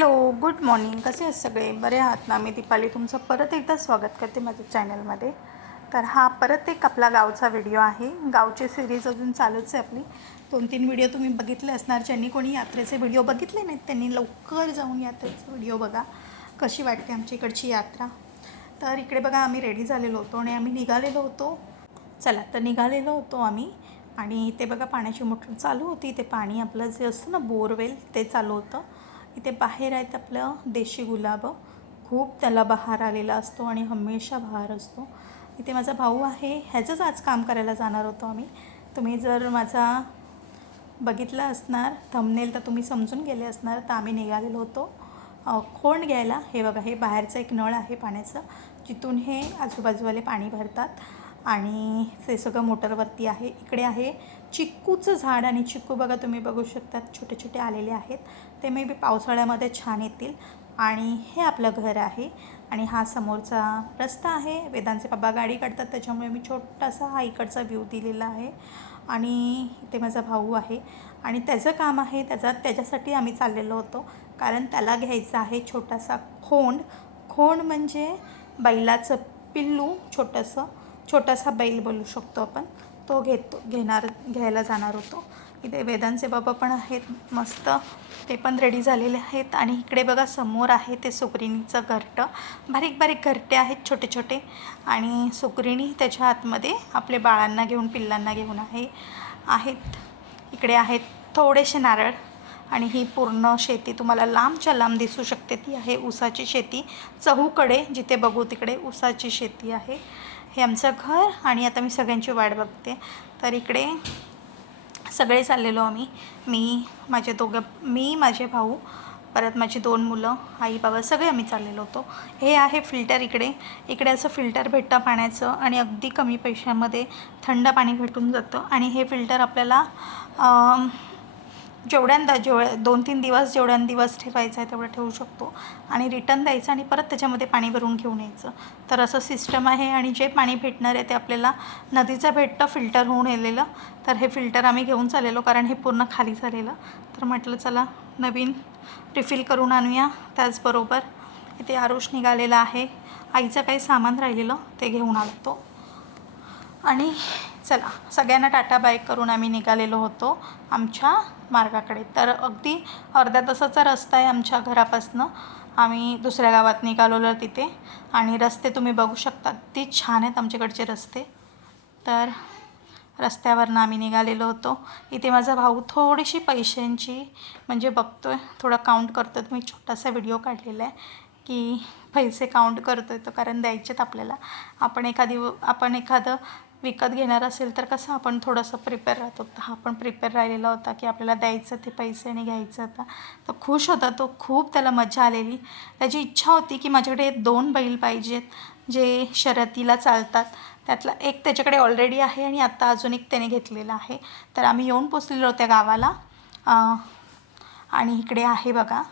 Hello good morning. कसे आहेत सगळे? बरे आहात ना? मी दीपाली. तुमचं परत एकदा स्वागत करते माझ्या चॅनलमध्ये. तर हा परत एक आपला गावचा व्हिडिओ आहे. गावची सिरीज अजून चालूच आहे आपली. दोन तीन व्हिडिओ तुम्ही बघितले असणार. ज्यांनी कोणी यात्रेचे व्हिडिओ बघितले नाहीत त्यांनी लवकर जाऊन यात्रेचे व्हिडिओ बघा. कशी वाटते आमच्या इकडची यात्रा? तर इकडे बघा आम्ही रेडी झालेलो होतो आणि आम्ही निघालेलो होतो. चला तर निघालेलो होतो आम्ही. आणि इथे बघा पाण्याची मोटर चालू होती. ते पाणी आपलं जे असतं ना बोरवेल ते चालू होतं. इथे बाहेर आहेत आपलं देशी गुलाब. खूप त्याला बहार आलेला असतो आणि हमेशा बहार असतो. इथे माझा भाऊ आहे. ह्याचंच आज काम करायला जाणार होतो आम्ही. तुम्ही जर माझा बघितलं असणार थंबनेल तर तुम्ही समजून गेले असणार तर आम्ही निघालेलो होतो. खोंड घ्यायला. हे बघा हे बाहेरचं एक नळ आहे पाण्याचं. जिथून हे आजूबाजूवाले पाणी भरतात. आणि ते सगळं मोटरवरती आहे. इकडे आहे चिक्कूचं झाड आणि चिक्कू बघा तुम्ही बघू शकतात छोटे छोटे आलेले आहेत. ते मे बी पावसाळ्यामध्ये छान येतील. आणि हे आपलं घर आहे. आणि हा समोरचा रस्ता आहे. वेदांचे बाबा गाडी काढतात त्याच्यामुळे मी छोटासा हा इकडचा व्ह्यू दिलेला आहे. आणि ते माझा भाऊ आहे. आणि त्याचं काम आहे त्याचा त्याच्यासाठी आम्ही चाललेलो होतो. कारण त्याला घ्यायचं आहे छोटासा खोंड. खोंड म्हणजे बैलाचं पिल्लू छोटंसं. छोटासा बैल बोलू शकतो आपण. तो घेतो घेणार घ्यायला जाणार होतो. इथे वेदांचे बाबा पण आहेत मस्त. ते पण रेडी झालेले आहेत. आणि इकडे बघा समोर आहे ते सुकरिणीचं घरटं. बारीक बारीक घरटे आहेत छोटे छोटे. आणि सुकरिणी त्याच्या आतमध्ये आपले बाळांना घेऊन पिल्लांना घेऊन आहे आहेत. इकडे आहेत थोडेसे नारळ. आणि ही पूर्ण शेती तुम्हाला लांबच्या लांब दिसू शकते. ती आहे ऊसाची शेती. चहूकडे जिथे बघू तिकडे ऊसाची शेती आहे. हे आमचं घर आणि आता मी सगळ्यांची वाट बघते. तर इकडे सगळे चाललेलो आम्ही. मी माझे दोघं मी माझे भाऊ परत माझी दोन मुलं आई बाबा सगळे आम्ही चाललेलो होतो. हे आहे फिल्टर इकडे. इकडे असं फिल्टर भेटतं पाण्याचं आणि अगदी कमी पैशामध्ये थंड पाणी भेटून जातं. आणि हे फिल्टर आपल्याला जेवढ्यांदा जेव दोन तीन दिवस जेवढ्यान दिवस ठेवायचं आहे तेवढं ठेवू शकतो. आणि रिटर्न द्यायचं आणि परत त्याच्यामध्ये पाणी भरून घेऊन यायचं. तर असं सिस्टम आहे आणि जे पाणी भेटणार आहे ते आपल्याला नदीचं भेटतं फिल्टर होऊन येलेलं तर हे फिल्टर आम्ही घेऊन चाललेलो कारण हे पूर्ण खाली झालेलं. तर म्हटलं चला नवीन रिफिल करून आणूया. त्याचबरोबर इथे आरुष निघालेला आहे. आईचं काही सामान राहिलेलं ते घेऊन आलो तो. आणि चला सगळ्यांना टाटा बाईक करून आम्ही निघालेलो होतो आमच्या मार्गाकडे. तर अगदी अर्ध्या तासाचा रस्ता आहे आमच्या घरापासनं. आम्ही दुसऱ्या गावात निघालेलो तिथे आणि रस्ते तुम्ही बघू शकता ती छान आहेत आमच्याकडचे रस्ते. तर रस्त्यावरनं आम्ही निघालेलो होतो. इथे माझा भाऊ थोडीशी पैशांची म्हणजे बघतो आहे थोडा काउंट करतो मी छोटासा व्हिडिओ काढलेला आहे की पैसे काउंट करतो आहे तो कारण द्यायचेत आपल्याला. आपण एखादी आपण एखादं विकत घेणार असेल तर कसं आपण थोडंसं प्रिपेअर राहतो. तर हा पण प्रिपेअर राहिलेला होता की आपल्याला द्यायचं ते पैसे आणि घ्यायचं होता तर खुश होता तो खूप त्याला मजा आलेली. त्याची इच्छा होती की माझ्याकडे दोन बैल पाहिजेत जे शर्यतीला चालतात. त्यातला एक त्याच्याकडे ऑलरेडी आहे आणि आत्ता अजून एक त्याने घेतलेला आहे. तर आम्ही येऊन पोचलेलो त्या गावाला. आणि इकडे आहे बघा.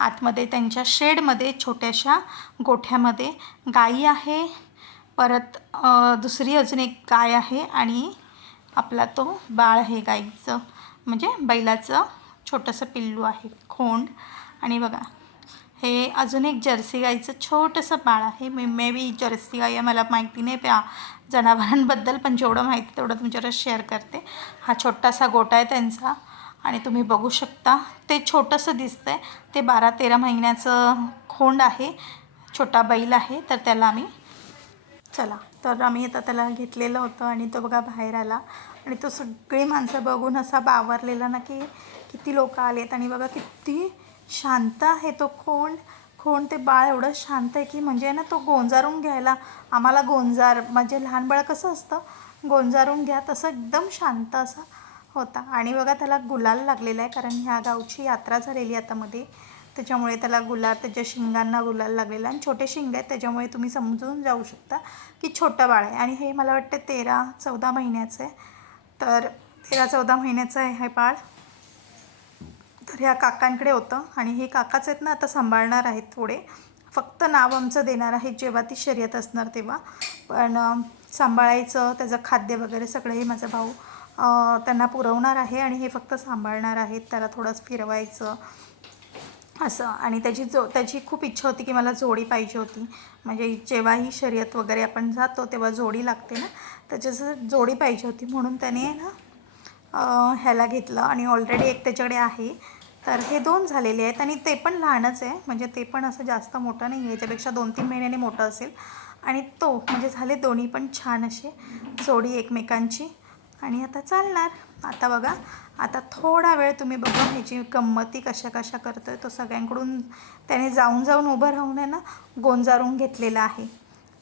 आतमध्ये त्यांच्या शेडमध्ये छोट्याशा गोठ्यामध्ये गाई आहे. परत दुसरी अजून एक गाय आहे आणि आपला तो बाळ आहे गाईचं. म्हणजे बैलाचं छोटंसं पिल्लू आहे खोंड. आणि बघा हे अजून एक जर्सी गाईचं छोटंसं बाळ आहे. मे मे बी जर्सी गाई आहे मला माहिती नाही. त्या जनावरांबद्दल पण जेवढं माहिती तेवढं तुमच्यावर शेअर करते. हा छोटासा गोटा आहे त्यांचा आणि तुम्ही बघू शकता. ते छोटंसं दिसतं आहे ते बारा तेरा महिन्याचं खोंड आहे छोटा बैल आहे. तर त्याला आम्ही चला. तर आम्ही आता त्याला घेतलेलं होतं आणि तो बघा बाहेर आला. आणि तो सगळी माणसं बघून असा बावरलेला ना की किती लोक आलेत. आणि बघा किती शांत आहे तो कोण? कोण? ते बाळ एवढं शांत आहे की म्हणजे ना तो गोंजारून घ्यायला. आम्हाला गोंजार म्हणजे लहान बाळ कसं असतं? गोंजारून घ्या तसं एकदम शांत असा होता. आणि बघा त्याला गुलाल लागलेला आहे कारण ह्या गावची यात्रा झालेली आता मध्ये त्याच्यामुळे त्याला गुलाल त्याच्या शिंगांना गुलाल लागलेला आणि छोटे शिंग आहेत त्याच्यामुळे तुम्ही समजून जाऊ शकता की छोटं बाळ आहे. आणि हे मला वाटतं तेरा चौदा महिन्याचं. आहे तर तेरा चौदा महिन्याचं आहे हे बाळ. तर ह्या काकांकडे होतं आणि हे काकाच आहेत ना आता सांभाळणार आहेत थोडे. फक्त नाव आमचं देणार आहे जेव्हा ती शर्यत असणार तेव्हा. पण सांभाळायचं त्याचं खाद्य वगैरे सगळं हे माझा भाऊ त्यांना पुरवणार आहे आणि हे फक्त सांभाळणार आहेत. त्याला थोडंसं फिरवायचं असं. आणि त्याची जो त्याची खूप इच्छा होती की मला जोडी पाहिजे होती. म्हणजे जेव्हाही शर्यत वगैरे आपण जातो तेव्हा जोडी लागते ना. त्याच्याचं जोडी पाहिजे होती म्हणून त्याने ना ह्याला घेतलं. आणि ऑलरेडी एक त्याच्याकडे आहे. तर हे दोन झालेले आहेत. आणि ते पण लहानच आहे. म्हणजे ते पण असं जास्त मोठं नाही आहे याच्यापेक्षा दोन तीन महिन्याने मोठं असेल. आणि तो म्हणजे झाले दोन्ही पण छान असे जोडी एकमेकांची. आणि आता चालणार. आता बघा आता थोडा वेळ तुम्ही बघा ह्याची गंमती कशा कशा करतोय. तो सगळ्यांकडून त्याने जाऊन जाऊन उभं राहून आहे ना गोंजारून घेतलेला आहे.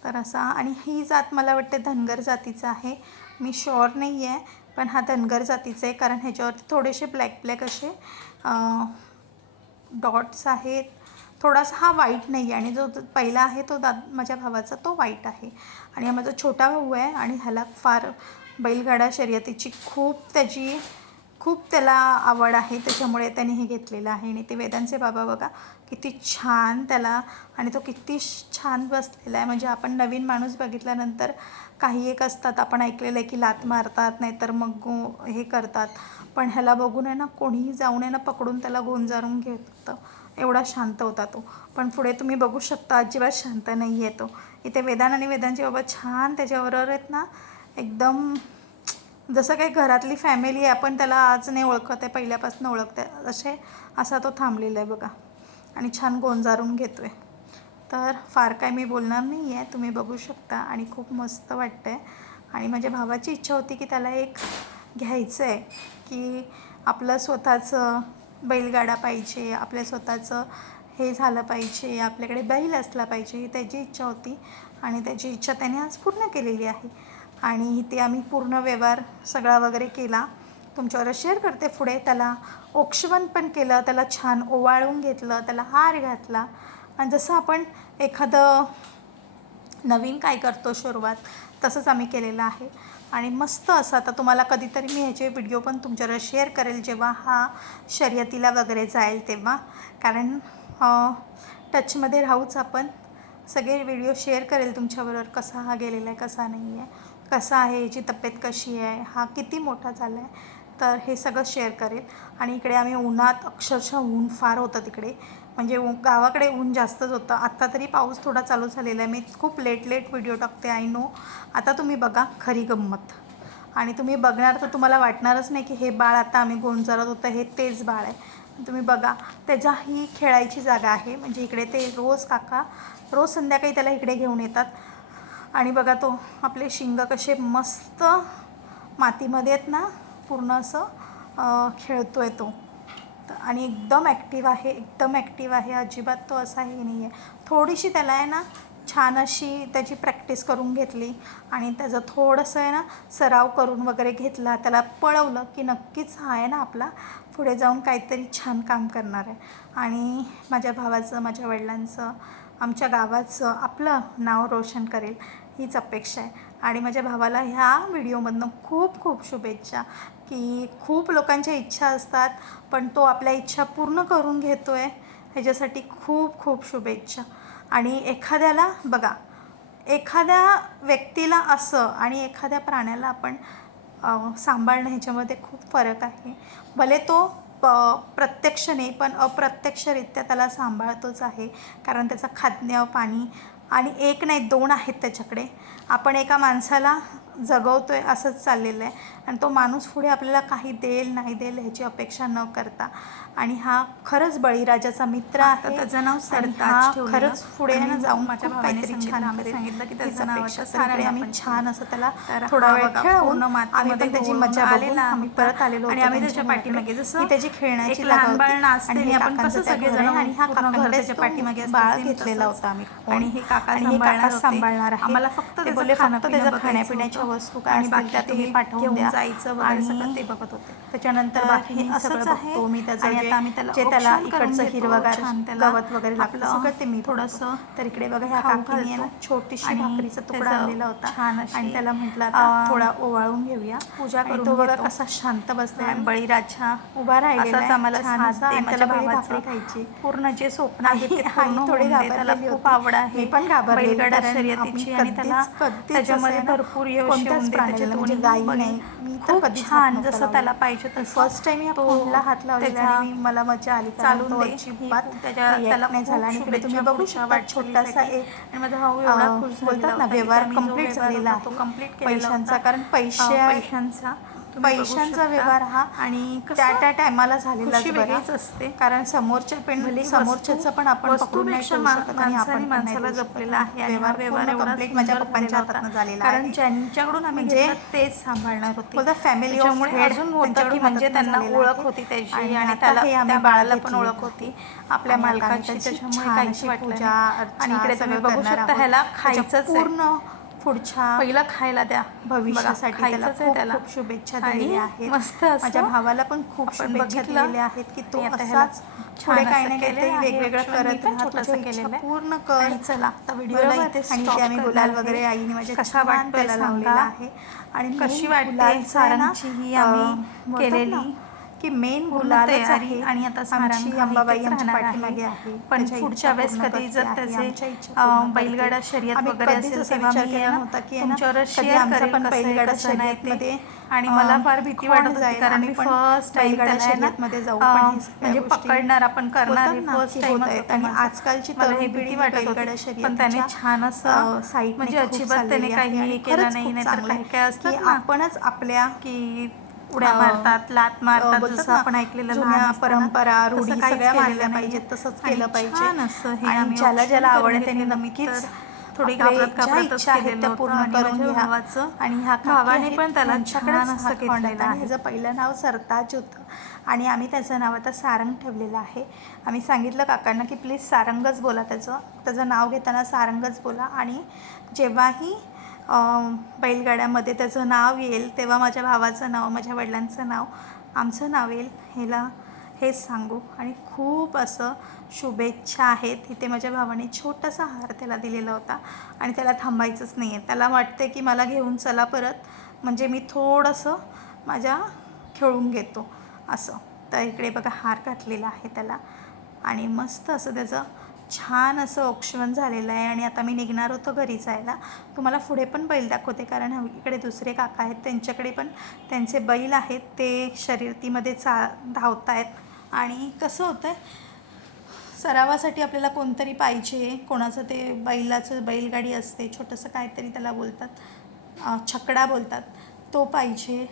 तर असा आणि ही जात मला वाटते धनगर जातीचं आहे. मी शॉर नाही आहे पण हा धनगर जातीचा आहे कारण ह्याच्यावरती थोडेसे ब्लॅक ब्लॅक असे डॉट्स आहेत. थोडासा हा वाईट नाही आहे आणि जो जो पहिला आहे तो दा माझ्या भावाचा तो वाईट आहे. आणि हा माझा छोटा भाऊ आहे आणि ह्याला फार बैलगाडा शर्यतीची खूप त्याची खूप त्याला आवड आहे त्याच्यामुळे त्याने हे घेतलेलं आहे. आणि ते वेदांचे बाबा बघा किती छान त्याला आणि तो किती छान बसलेला आहे. म्हणजे आपण नवीन माणूस बघितल्यानंतर काही एक असतात आपण ऐकलेलं आहे की लात मारतात नाहीतर मग हे करतात. पण ह्याला बघून आहे ना कोणीही जाऊन आहे ना पकडून त्याला गोंजारून घेतं एवढा शांत होता तो. पण पुढे तुम्ही बघू शकता अजिबात शांत नाही आहे तो. इथे वेदान आणि वेदांचे बाबा छान त्याच्याबरोबर आहेत ना एकदम जसं काही घरातली फॅमिली आहे आपण त्याला आज नाही ओळखत आहे पहिल्यापासून ओळखते असे असा तो थांबलेला आहे बघा. आणि छान गोंजारून घेतो आहे तर फार काय मी बोलणार नाही आहे तुम्ही बघू शकता. आणि खूप मस्त वाटतं आहे आणि माझ्या भावाची इच्छा होती की त्याला एक घ्यायचं आहे की आपलं स्वतःचं बैलगाडा पाहिजे आपल्या स्वतःचं हे झालं पाहिजे आपल्याकडे बैल असला पाहिजे ही त्याची इच्छा होती. आणि त्याची इच्छा त्याने आज पूर्ण केलेली आहे. आणि इथे आम्ही पूर्ण व्यवहार सगळा वगैरे केला. तुमच्यावर शेअर करते पुढे. त्याला ओक्षवन पण केलं. त्याला छान ओवाळून घेतलं. त्याला हार घातला. आणि जसं आपण एखादं नवीन काय करतो सुरुवात तसंच आम्ही केलेलं आहे. आणि मस्त असं आता तुम्हाला कधीतरी मी ह्याचे व्हिडिओ पण तुमच्यावर शेअर करेल जेव्हा हा शर्यतीला वगैरे जाईल तेव्हा. कारण टचमध्ये राहूच आपण सगळे व्हिडिओ शेअर करेल तुमच्याबरोबर कसा हा गेलेला आहे कसा नाही आहे कसा आहे याची तब्येत कशी आहे हा किती मोठा झाला आहे तर हे सगळं शेअर करेल. आणि इकडे आम्ही उन्हात अक्षरशः ऊन फार होतं तिकडे. म्हणजे गावाकडे ऊन जास्तच होतं. आत्ता तरी पाऊस थोडा चालू झालेला आहे. मी खूप लेट लेट व्हिडिओ टाकते आय नो आता तुम्ही बघा खरी गंमत. आणि तुम्ही बघणार तर तुम्हाला वाटणारच नाही की हे बाळ आता आम्ही गोंजारत होतं हे तेच बाळ आहे. तुम्ही बघा त्याच्या ही खेळायची जागा आहे. म्हणजे इकडे ते रोज काका रोज संध्याकाळी त्याला इकडे घेऊन येतात. आणि बघा तो आपले शिंग कसे मस्त मातीमध्ये आहेत ना पूर्ण असं खेळतो आहे तो. आणि एकदम ॲक्टिव्ह आहे एकदम ॲक्टिव्ह आहे. अजिबात तो असा हे नाही आहे थोडीशी त्याला आहे ना छान अशी त्याची प्रॅक्टिस करून घेतली आणि त्याचं थोडंसं आहे ना सराव करून वगैरे घेतला. त्याला पळवलं की नक्कीच हा आहे ना आपला पुढे जाऊन काहीतरी छान काम करणार आहे. आणि माझ्या भावाचं माझ्या वडिलांचं आमच्या गावाचं आपलं नाव रोशन करेल. हीच अपेक्षा आहे. आणि माझ्या भावाला ह्या व्हिडिओमधनं खूप खूप शुभेच्छा की खूप लोकांच्या इच्छा असतात पण तो आपल्या इच्छा पूर्ण करून घेतो आहे ह्याच्यासाठी खूप खूप शुभेच्छा. आणि एखाद्याला बघा एखाद्या व्यक्तीला असं आणि एखाद्या प्राण्याला आपण सांभाळणं ह्याच्यामध्ये खूप फरक आहे. भले तो प प्रत्यक्ष नाही पण अप्रत्यक्षरित्या त्याला सांभाळतोच आहे कारण त्याचं खाद्य पाणी आणि एक नाही दोन आहेत त्याच्याकडे. आपण एका माणसाला जगवतोय असंच चाललेलं आहे आणि तो माणूस पुढे आपल्याला काही देईल नाही देईल ह्याची अपेक्षा न करता आणि हा खरंच बळीराजाचा मित्र आहे त्याचं नाव सरताज. खरंच पुढे ना जाऊन माझ्या काहीतरी सांगितलं, छान आम्ही. सांगितलं की त्याचं नाव साऱ्यांना आम्ही छान असं त्याला थोडा वेळ खेळवून आम्ही पण त्याची मजा आलेला आम्ही. परत आलेलो आणि आम्ही त्याच्या त्यांच्या पाठीमागे. जसं त्याची खेळण्याची आणि आपण कसं सगळेजण आहे आणि हा पूर्ण काकांकडेच घराच्या तो पाठीमागे बाळ घेतलेला. होता आम्ही आणि हे काका आणि हे सांभाळणार काका. सांभाळणार आहे आम्हाला फक्त बोलले फक्त होतं. वस्तू काय असतील त्या तुम्ही पाठवून द्या. जायचं वगैरे सगळं ते बघत होते. त्याच्यानंतर तर बाकी हे असंच सगळं आहे. बघतो मी त्याचं जे- आता आम्ही त्याला जे त्याला इकडचं हिरवगार गवत वगैरे लागलं सगळं ते मी थोडंसं तर इकडे बघा ह्या काकीने. छोटीशी भाकरीचा तुकडा आणलेला होता. छान आणि त्याला म्हटलं थोडा ओवाळून घेऊया. पूजा करून तो बघा. कसा शांत बसलाय. आणि बळीराजा उभा राहिलेला आम्हाला माझ्या त्याला भावाचं. भाकरी खायची. पूर्ण जे स्वप्न आहे ते थोडी घाबरलेली खूप. आवड आहे. मी पण घाबरलेली, शर्यतीची आणि त्याला त्याच्यामध्ये भरपूर कोणत्याच त्याचे म्हणजे दोन्ही गाई नाही, मी तर खूप कधीच हात छान नव्हता जसं लावला. त्याला पाहिजे तसं फर्स्ट टाइम या तो फोनला हात लावलेला त्याचा आणि मला मजा आली कारण चालून तो दे अजिबात त्याच्या react त्याला नाही झाला आणि इकडे तुम्ही शुभेच्छा बघू पुढच्या शकता छोटासा वाटचालीसाठी. एक आणि माझा भाऊ एवढा अं, खुश झालेला बोलतात ना होता व्यवहार जो कंप्लीट व्यवहार झालेला होता तो आहे complete केलेला पैशांचा होता. कारण अं, पैशा पैशांचा पैशांचा. व्यवहार हा आणि त्या त्या टायमाला बरा वेगळीच असते. कारण समोरच्या भले समोरच्याचं पण आपण वस्तूपेक्षा माणसाने माणसाला. जपलेला आहे व्यवहार व्यवहार complete माझ्या पप्पांच्या झालेला हातातनं होता. झालेला कारण ज्यांच्याकडून आम्ही म्हणजे घेतलं तेच सांभाळणार होते head अजून होतं म्हणजे त्यांना झालेलं ओळख. होती त्याची आणि त्याला बाळाला पण ओळख होती आपल्या मालकाची त्याची त्याच्यामुळे काहीच वाटलं आणि इकडे तुम्ही सगळं बघू शकता. ह्याला आहे पूर्ण पुढच्या पहिला खायला द्या. भविष्यासाठी त्याला आहे खूप शुभेच्छा दिलेल्या आहेत. मस्त माझ्या भावाला पण खूप शुभेच्छा दिलेल्या आहेत की तो असाच छान पुढे काही असं ना काहीतरी आहे. वेगवेगळं करत पण राहा छोटंसं तुझ्या इच्छा केलेलं आहे. पूर्ण कर. चला, आता व्हिडिओला इथे इथे आम्ही गुलाल आहे. वगैरे आईने माझ्या कसा त्याला? लावलेला आहे. आणि कशी वाटते आहे सारंगची ही आम्ही केलेली? की मेन गुलालच आहे. आणि आता आमची अंबाबाई आमच्या राहणार पाठीमागे आहे. पण पुढच्या वेळेस कधी जर त्याचे. बैलगाडा शर्यत वगैरे असेल असा तेव्हा मी नव्हता की तुमच्यावर आमचा करेल बैलगाडा. शर्यतमध्ये आणि मला फार भीती वाटत होती कारण मी फर्स्ट बैलगाडा शर्यतमध्ये जाऊ म्हणजे पकडणार आपण करणार फर्स्ट टाइम होत. आणि आजकालची मला तरुण हे पिढी भीती वाटत बैलगाडा होती पण त्याने छान असं साईडने म्हणजे अजिबात त्याने काही केलं नाही नाही तर काय असतात की ना. आपणच आपल्या की उड्या मारतात लात मारतात जसं आपण ऐकलेलं जुन्या. परंपरा, रूढी सगळ्या मानल्या नाहीये. पाहिजेत, तसंच केलं पाहिजे. हे आणि ज्याला ज्याला आवड आहे त्यांनी. नक्कीच थोडी पूर्ण करून माझ्या घ्या भावाचं आणि ह्या भावाने पण त्याला. ह्याचं पहिलं नाव सरताज होतं आणि आम्ही त्याचं नाव आता सारंग ठेवलेलं आहे आम्ही सांगितलं काकांना की प्लीज सारंगच बोला त्याचं त्याचं नाव घेताना सारंगच बोला आणि जेव्हाही बैलगाड्यामध्ये त्याचं नाव येईल तेव्हा माझ्या भावाचं नाव माझ्या वडिलांचं नाव आमचं नाव येईल ह्याला हेच सांगू. आणि खूप असं शुभेच्छा आहेत. इथे माझ्या भावाने छोटासा हार त्याला दिलेला होता आणि त्याला थांबायचंच नाही आहे त्याला वाटते की मला घेऊन चला परत. म्हणजे मी थोडंसं माझ्या खेळून घेतो असं. तर इकडे बघा हार घातलेला आहे त्याला. आणि मस्त असं त्याचं छान असं औक्षवण झालेलं आहे आणि आता मी निघणार होतो घरी जायला. तुम्हाला पुढे पण बैल दाखवते कारण इकडे दुसरे काका आहेत त्यांच्याकडे पण त्यांचे बैल आहेत ते शर्यतीमध्ये चा धावत आहेत आणि कसं होतं आहे सरावासाठी आपल्याला कोणतरी पाहिजे कोणाचं ते बैलाचं बैलगाडी असते छोटंसं काहीतरी त्याला बोलतात छकडा बोलतात तो पाहिजे.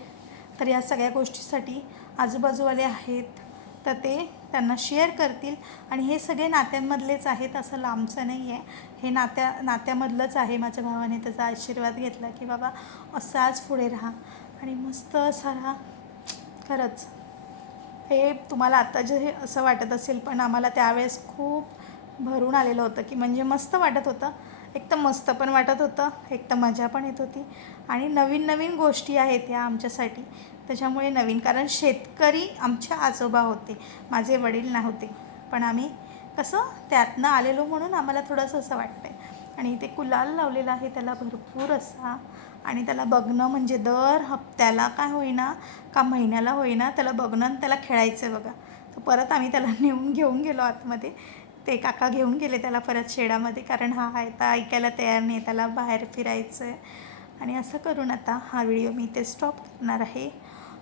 तर या सगळ्या गोष्टीसाठी आजूबाजूवाले आहेत तर ते त्यांना शेअर करतील. आणि हे सगळे नात्यांमधलेच आहेत असं लांबचं नाही आहे हे नात्या नात्यामधलंच आहे माझ्या भावाने त्याचा आशीर्वाद घेतला की बाबा असाच पुढे राहा. आणि मस्त असा राहा. खरंच. हे तुम्हाला आता जे हे असं वाटत असेल पण आम्हाला त्यावेळेस खूप भरून आलेलं होतं की म्हणजे मस्त वाटत होतं. एक तर मस्त पण वाटत होतं एक तर मजा पण येत होती. आणि नवीन नवीन गोष्टी आहेत या आमच्यासाठी. त्याच्यामुळे नवीन कारण शेतकरी आमच्या आजोबा होते माझे वडील नव्हते. पण आम्ही कसं त्यातनं आलेलो म्हणून आम्हाला थोडंसं असं वाटतं आहे आणि इथे कुलाल लावलेला आहे त्याला भरपूर असा. आणि त्याला बघणं म्हणजे दर हप्त्याला काय होईना का महिन्याला होईना त्याला बघणं आणि त्याला खेळायचं आहे बघा. तर परत आम्ही त्याला नेऊन घेऊन गेलो आतमध्ये. ते काका घेऊन गेले त्याला परत शेडामध्ये कारण हा आहे तर ऐकायला तयार नाही त्याला बाहेर फिरायचं आहे आणि असं करून आता हा व्हिडिओ मी इथे स्टॉप करणार आहे.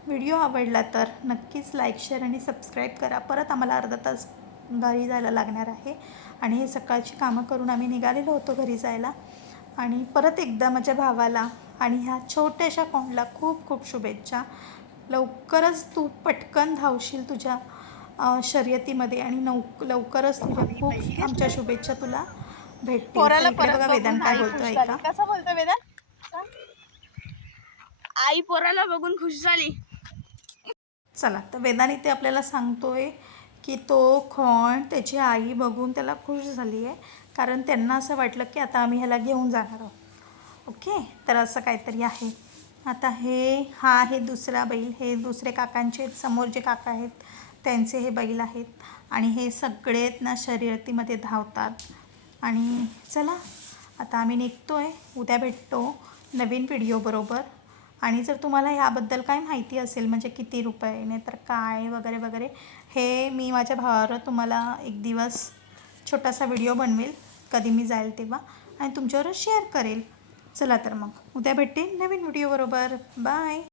व्हिडिओ आवडला तर नक्कीच लाईक शेअर आणि सबस्क्राईब करा. परत आम्हाला अर्धा तास घरी जायला लागणार आहे. आणि हे सकाळची कामं करून आम्ही निघालेलो होतो घरी जायला. आणि परत एकदा माझ्या भावाला आणि ह्या छोट्याशा कोंडला खूप खूप शुभेच्छा. लवकरच तू पटकन धावशील तुझ्या शर्यतीमध्ये आणि नौ लवकरच तुझ्या खूप आमच्या शुभेच्छा तुला भेटतील. इकडे बघा वेदांत काय आई बोलतो ऐका झाली. कसं बोलतो वेदांत? सांग. आई पोराला बघून खुश झाली. चला तर वेदांत इथे आपल्याला सांगतोय की तो खोण त्याची आई बघून त्याला खुश झाली आहे कारण त्यांना असं वाटलं की आता आम्ही ह्याला घेऊन जाणार आहोत. ओके? तर असं काहीतरी आहे. आता हे हा आहे दुसरा बैल. हे दुसरे काकांचे. समोर जे काका आहेत. त्यांचे हे बैल आहेत आणि हे सगळे ना शर्यतीमध्ये धावतात. आणि चला आता आम्ही निघतो आहे उद्या भेटतो नवीन व्हिडिओबरोबर आणि जर तुम्हाला ह्याबद्दल काय माहिती असेल म्हणजे किती रुपये नाही तर काय वगैरे वगैरे हे मी माझ्या भावावर तुम्हाला एक दिवस छोटासा व्हिडिओ बनवेल. कधी मी जाईल तेव्हा. आणि तुमच्यावर शेअर करेल. चला तर मग उद्या भेटते नवीन व्हिडिओबरोबर बाय